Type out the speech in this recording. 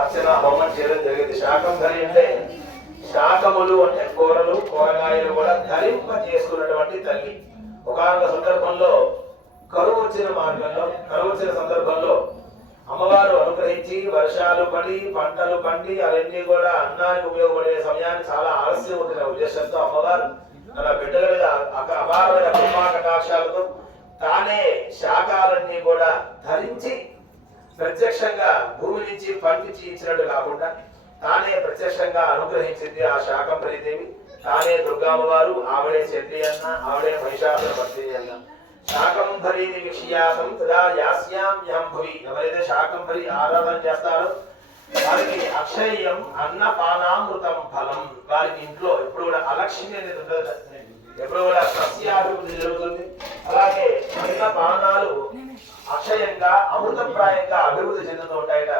అర్చన హోమం చేయడం జరిగింది. శాకంధరి అంటే శాకములు అంటే కూరలు కూరగాయలు కూడా ధరింప చేసుకున్నటువంటి తల్లి. ఒకనొక సందర్భంలో కరువు వచ్చిన మార్గంలో కరువు వచ్చిన సందర్భంలో అమ్మవారు అనుగ్రహించి వర్షాలు పడి పంటలు పండి అవన్నీ కూడా అన్నానికి ఉపయోగపడే సమయాన్ని చాలా ఆలస్యం అవుతున్న ఉద్దేశంతో అమ్మవారు తన బిడ్డల మీద అపారమైన కృపా కటాక్షాలతో తానే శాఖాలన్నీ కూడా ధరించి ప్రత్యక్షంగా భూమి నుంచి పంపించి ఇచ్చినట్టు కాకుండా తానే ప్రత్యక్షంగా అనుగ్రహించింది ఆ శాకంబరీదేవి. తానే దుర్గామ్మవారు ఆవిడే చెల్లి అన్న ఆవిడే మహిషాసుర భర్తీ అన్న. శాకంభరీది విషయాసం తదా యాస్యాం యం భువి. ఎవరైతే శాకంభరి ఆరాధన చేస్తారో వారికి అక్షయం అన్నపానామృతం ఫలం. వారికి ఇంట్లో ఎప్పుడు కూడా అలక్ష్యం అనేది ఉండదు. ఎప్పుడు కూడా సస్యాభివృద్ధి జరుగుతుంది. అలాగే అన్న పానాలు అక్షయంగా అమృతప్రాయంగా అభివృద్ధి చెందుతూ ఉంటాయట.